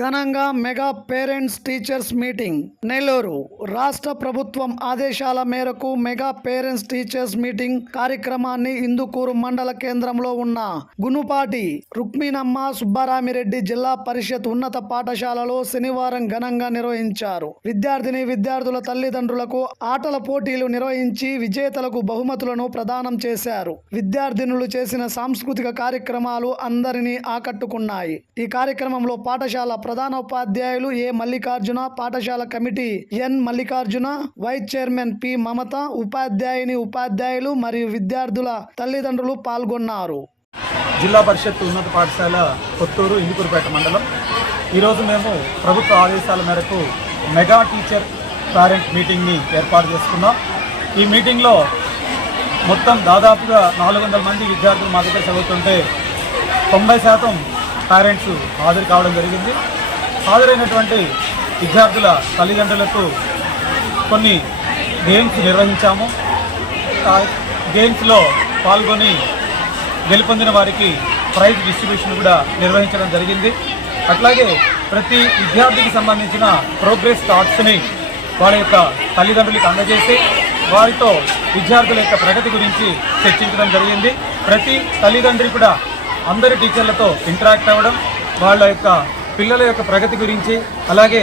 ఘనంగా mega parents teachers meeting Nellore. రాష్ట్ర ప్రభుత్వం ఆదేశాల మేరకు మెగా పేరెంట్స్ టీచర్స్ మీటింగ్ కార్యక్రమాన్ని ఇందుకూరు మండల కేంద్రంలో ఉన్న గునుపాటి రుక్మిణమ్మ సుబ్బరామిరెడ్డి జిల్లా పరిషత్ ఉన్నత పాఠశాలలో శనివారం ఘనంగా నిర్వహించారు. విద్యార్థుల తల్లిదండ్రులకు ఆటల పోటీలు నిర్వహించి విజేతలకు బహుమతులను ప్రదానం చేశారు. విద్యార్థినులు చేసిన సాంస్కృతిక కార్యక్రమాలు అందరినీ ఆకట్టుకున్నాయి. ఈ కార్యక్రమంలో పాఠశాల ప్రధాన ఉపాధ్యాయులు ఏ మల్లికార్జున, పాఠశాల కమిటీ ఎన్ మల్లికార్జున, వైస్ చైర్మన్ పి మమత, ఉపాధ్యాయులు మరియు విద్యార్థుల తల్లిదండ్రులు పాల్గొన్నారు. జిల్లా పరిషత్ ఉన్నత పాఠశాల కొత్తూరు ఇందుకూరుపేట మండలం. ఈరోజు మేము ప్రభుత్వ ఆదేశాల మేరకు మెగా టీచర్ పేరెంట్ మీటింగ్ని ఏర్పాటు చేసుకున్నాం. ఈ మీటింగ్లో మొత్తం దాదాపుగా 400 మంది విద్యార్థులు మా దగ్గర చదువుతుంటే 90% పేరెంట్స్ హాజరు కావడం జరిగింది. హాజరైనటువంటి విద్యార్థుల తల్లిదండ్రులకు కొన్ని గేమ్స్ నిర్వహించాము. గేమ్స్లో పాల్గొని గెలుపొందిన వారికి ప్రైజ్ డిస్ట్రిబ్యూషన్ కూడా నిర్వహించడం జరిగింది. అట్లాగే ప్రతి విద్యార్థికి సంబంధించిన ప్రోగ్రెస్ కార్డ్స్ని వాళ్ళ యొక్క తల్లిదండ్రులకు అందజేసి వారితో విద్యార్థుల యొక్క ప్రగతి గురించి చర్చించడం జరిగింది. ప్రతి తల్లిదండ్రి కూడా అందరి టీచర్లతో ఇంటరాక్ట్ అవ్వడం, వాళ్ళ యొక్క పిల్లల యొక్క ప్రగతి గురించి, అలాగే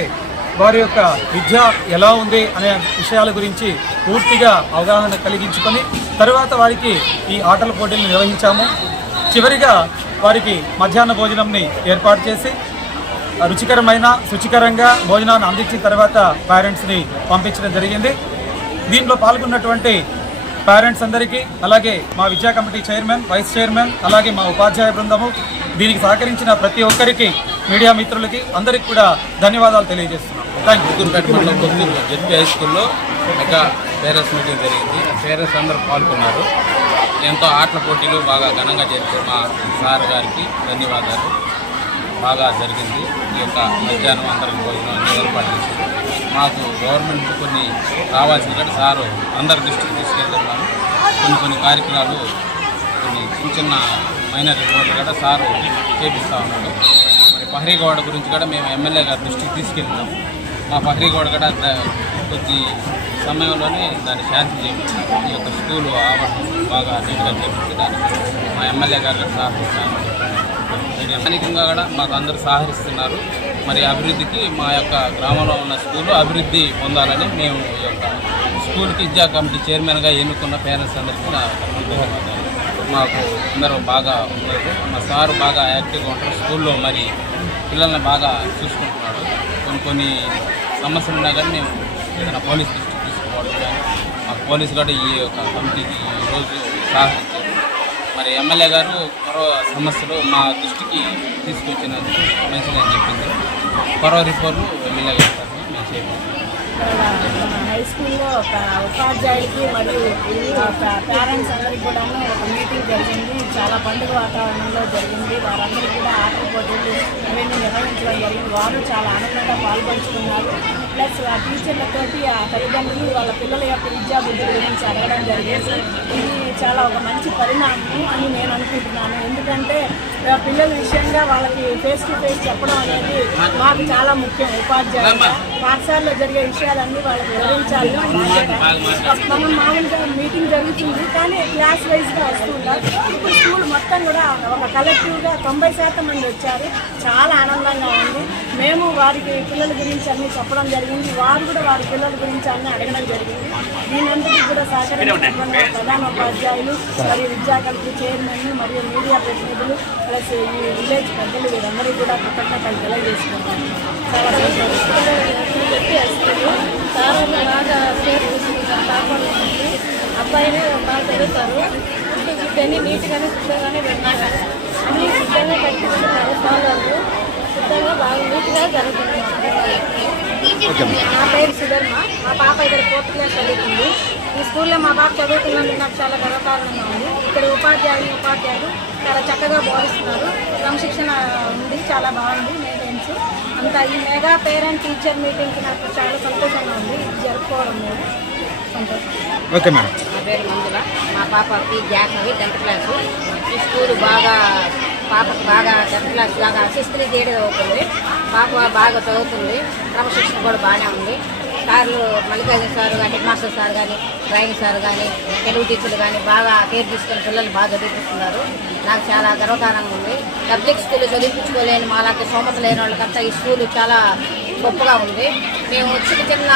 వారి యొక్క విద్య ఎలా ఉంది అనే విషయాల గురించి పూర్తిగా అవగాహన కలిగించుకొని తర్వాత వారికి ఈ ఆటల పోటీలు నిర్వహించాము. చివరిగా వారికి మధ్యాహ్న భోజనంని ఏర్పాటు చేసి శుచికరంగా భోజనాన్ని అందించిన తర్వాత పేరెంట్స్ని పంపించడం జరిగింది. దీంట్లో పాల్గొన్నటువంటి పేరెంట్స్ అందరికీ, అలాగే మా విద్యా కమిటీ చైర్మన్, వైస్ చైర్మన్, అలాగే మా ఉపాధ్యాయ బృందము, దీనికి సహకరించిన ప్రతి ఒక్కరికి, మీడియా మిత్రులకి అందరికీ కూడా ధన్యవాదాలు తెలియజేస్తున్నాం. Thank you. ఇందుకూరుపేట మండలం కొత్తూరు జెడ్పీ హై స్కూల్లో మెగా పేరెంట్స్ మీటింగ్ జరిగింది. పేరెంట్స్ అందరూ పాల్గొన్నారు. ఎంతో ఆటల పోటీలు బాగా ఘనంగా చేశారు. మా సార్ గారికి ధన్యవాదాలు. బాగా జరిగింది. ఈ యొక్క మధ్యాహ్నం అందరికి భోజనం అన్ని ఏర్పాటు చేశారు. మాకు గవర్నమెంట్ కొన్ని రావాల్సిన కంటే సారు అందరి దృష్టికి తీసుకెళ్తున్నాము. కొన్ని కార్యక్రమాలు, కొన్ని చిన్న మైనర్ రిపోర్ట్లు కూడా సారు చేపిస్తూ ఉన్నాడు. మరి పహరీగౌడ గురించి కూడా మేము ఎమ్మెల్యే గారి దృష్టికి తీసుకెళ్తున్నాము. మా పహరీగౌడ కూడా కొద్ది సమయంలోనే దాన్ని శాంతి చేయించి ఈ యొక్క స్కూలు ఆవరణ బాగా నీట్గా చేపించి దానికి మా ఎమ్మెల్యే గారు సహకరిస్తాను. స్థానికంగా కూడా మాకు అందరూ సహకరిస్తున్నారు. మరి అభివృద్ధికి మా యొక్క గ్రామంలో ఉన్న స్కూలు అభివృద్ధి పొందాలని మేము ఈ యొక్క స్కూల్కి విద్యా కమిటీ చైర్మన్గా ఎన్నుకున్న పేరెంట్స్ అందరికీ నా ధన్యవాదాలు. మాకు అందరూ బాగా ఉన్నారు. మా సారు బాగా యాక్టివ్గా ఉంటారు. స్కూల్లో మరి పిల్లల్ని బాగా చూసుకుంటున్నాడు. కొన్ని సమస్యలు ఉన్నా కానీ మేము ఏదైనా పోలీస్ దృష్టికి తీసుకోవడం కానీ మాకు పోలీసు కూడా ఈ యొక్క కమిటీకి ఈరోజు సహకరించారు. మరి ఎమ్మెల్యే గారు మరో సమస్యలు మా దృష్టికి తీసుకొచ్చినందుకు మంచిదని చెప్పింది. మరో రిపోర్టు ఎమ్మెల్యే గారు మేము చేయాలి. హై స్కూల్లో ఉపాధ్యాయులకి మరియు పేరెంట్స్ అందరికీ కూడా ఒక మీటింగ్ జరిగింది. చాలా పండుగ వాతావరణంలో జరిగింది. వారందరికీ కూడా ఆటల పోటీలు ఇవన్నీ నిర్వహించడం జరిగింది. వారు చాలా ఆనందంగా పాల్పంచుకున్నారు. ప్లస్ ఆ టీచర్లతోటి ఆ తల్లిదండ్రులు వాళ్ళ పిల్లల యొక్క విద్యాబుద్ధి గురించి అడగడం జరిగేది. ఇది చాలా ఒక మంచి పరిణామం అని నేను అనుకుంటున్నాను. ఎందుకంటే పిల్లల విషయంగా వాళ్ళకి ఫేస్ టు ఫేస్ చెప్పడం అనేది మాకు చాలా ముఖ్యం. ఉపాధ్యాయులుగా పాఠశాలలో జరిగే విషయాలన్నీ వాళ్ళకి వివరించాలి. మనం మామూలుగా మీటింగ్ జరుగుతుంది కానీ క్లాస్ వైజ్గా వస్తుంటారు. ఇప్పుడు స్కూల్ మొత్తం కూడా ఒక కలెక్టివ్గా 90% మంది వచ్చారు. చాలా ఆనందంగా ఉంది. మేము వారికి పిల్లల గురించి అన్నీ చెప్పడం జరిగింది. వారు కూడా వారి పిల్లల గురించి అన్నీ అడగడం జరిగింది. దీనంతటికీ కూడా సహకరించినటువంటి ప్రధాన ఉపాధ్యాయులు మరియు విద్యా కమిటీ చైర్మన్ మరియు మీడియా ప్రతినిధులు ప్లస్ ఈ విలేజ్ పెద్దలు వీరందరూ కూడా కృతజ్ఞతలు తెలియజేసుకుంటారు. చాలా చాలా బాగా పేరు కాపాడుతుంది. అబ్బాయిని బాగా చదువుతారు. బిడ్డని నీట్గానే శుద్ధంగానే పెట్టారు. అన్ని శుద్ధంగా పెట్టుకుంటున్నారు. ఫాలోలు శుద్ధంగా బాగా నీట్గా జరుగుతుంది. నా పేరు సుధర్మ. మా పాప ఇక్కడ 4th క్లాస్ చదువుతుంది. ఈ స్కూల్లో మా పాప చదువుతున్నందుకు నాకు చాలా గర్వకారణంగా ఉంది. ఇక్కడ ఉపాధ్యాయులు చాలా చక్కగా బోధిస్తున్నారు. క్రమశిక్షణ ఉంది. చాలా బాగుంది. మెయింటెన్స్ అంతా. ఈ మెగా పేరెంట్ టీచర్ మీటింగ్కి నాకు చాలా సంతోషంగా ఉంది. ఇది జరుపుకోవడం లేదు సంతోషం. Okay madam. నా పేరు మంజుల. మా పాపకి జాహ్నవి 10th క్లాసు. ఈ స్కూల్ బాగా పాపకు బాగా 10th క్లాస్ దాకా 6th నుంచి 8 చదువుతుంది. పాప బాగా చదువుతుంది, క్రమశిక్షణ కూడా బాగానే ఉంది. సార్లు మల్లికార్జున సార్ కానీ, హెడ్ మాస్టర్ సార్ కానీ, డ్రాయింగ్ సార్ కానీ, తెలుగు టీచర్లు కానీ బాగా కేర్ తీసుకొని పిల్లలు బాగా చదివిస్తున్నారు. నాకు చాలా గర్వకారంగా ఉంది. పబ్లిక్ స్కూల్ చదివించుకోలేని మాలాంటి స్తోమత లేని వాళ్ళకంతా ఈ స్కూల్ చాలా గొప్పగా ఉంది. మేము చిన్న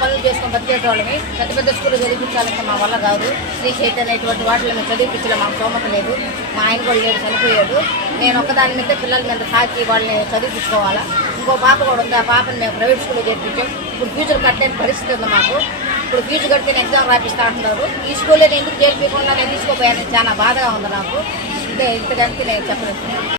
పనులు చేసుకొని బతికేటోళ్ళని పెద్ద పెద్ద స్కూల్ చదివించాలంటే మా వల్ల కాదు. శ్రీ చైతన్య ఇటువంటి వాటిలో మేము చదివించలే, మాకు స్తోమత లేదు. మా ఆయన కూడా లేడు, చనిపోయాడు. నేను ఒక్కదాని మీద పిల్లల మీద సాకి వాళ్ళని చదివించుకోవాలా. ఇంకో పాప కూడా ఉంది, ఆ పాపని మేము ప్రైవేట్ స్కూల్లో చేర్పించాం. ఇప్పుడు ఫీజులు కట్టలేని పరిస్థితి ఉంది మాకు. ఇప్పుడు ఫీజు కడితే ఎగ్జామ్ రాపిస్తా అంటున్నారు. ఈ స్కూల్లో నేను ఎందుకు చేర్పించకుండా నేను తీసుకోపోయాను, చాలా బాధగా ఉంది నాకు. ఇంతకంటే నేను చెప్పలేదు.